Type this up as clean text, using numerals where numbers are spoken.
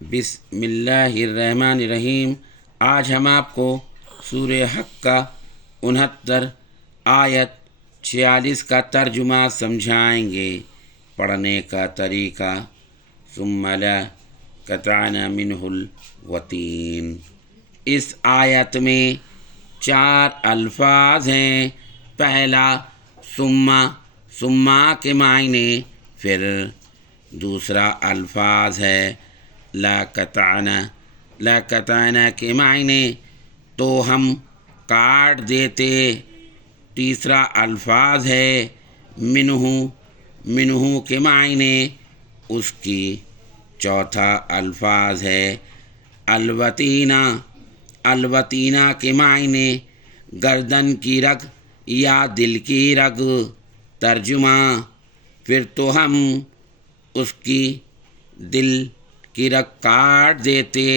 بسم اللہ الرحمن الرحیم۔ آج ہم آپ کو سورہ حق کا 69 آیت 46 کا ترجمہ سمجھائیں گے۔ پڑھنے کا طریقہ: ثم لقطعنا منہ الوتین۔ اس آیت میں 4 الفاظ ہیں۔ پہلا ثم کے معنی پھر۔ دوسرا الفاظ ہے لقطعنا کے معنی تو ہم کاٹ دیتے۔ تیسرا الفاظ ہے منہ کے معنی اس کی۔ چوتھا الفاظ ہے الوتینہ کے معنی گردن کی رگ یا دل کی رگ۔ ترجمہ: پھر تو ہم اس کی دل کی رگ کاٹ دیتے۔